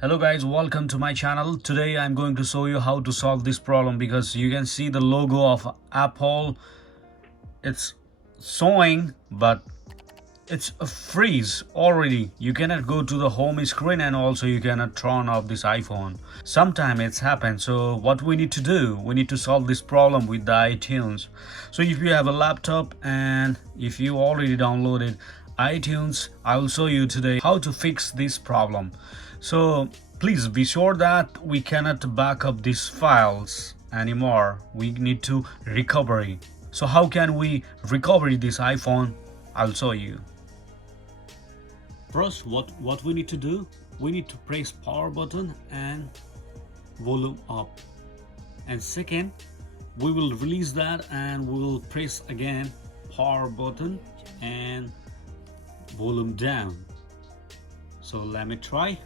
Hello guys, welcome to my channel. Today I'm going to show you how to solve this problem because you can see the logo of Apple. It's showing but it's a freeze already. You cannot go to the home screen and also you cannot turn off this iPhone. Sometime it's happened. So what we need to do, we need to solve this problem with the iTunes. So if you have a laptop and if you already downloaded iTunes, I will show you today how to fix this problem. So please be sure that we cannot back up these files anymore. We need to recovery. So how can we recover this iPhone? I'll show you. First, what we need to do, we need to press power button and volume up. And second, we will release that and we will press again power button and volume down. So let me try.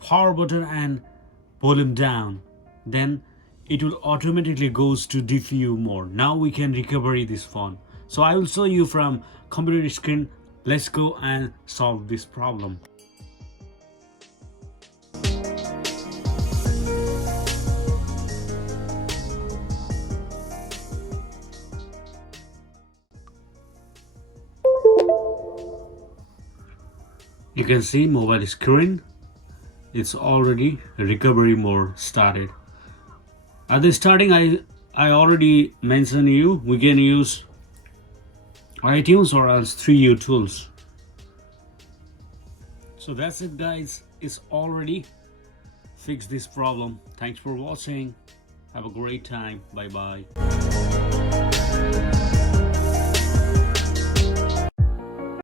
Power button and volume down, then it will automatically goes to DVU mode. Now we can recover this phone. So I will show you from computer screen. Let's go and solve this problem. You can see mobile screen. It's already recovery mode started. At the starting, I already mentioned you we can use iTunes or else 3U tools. So that's it guys, it's already fixed this problem. Thanks for watching. Have a great time. Bye bye.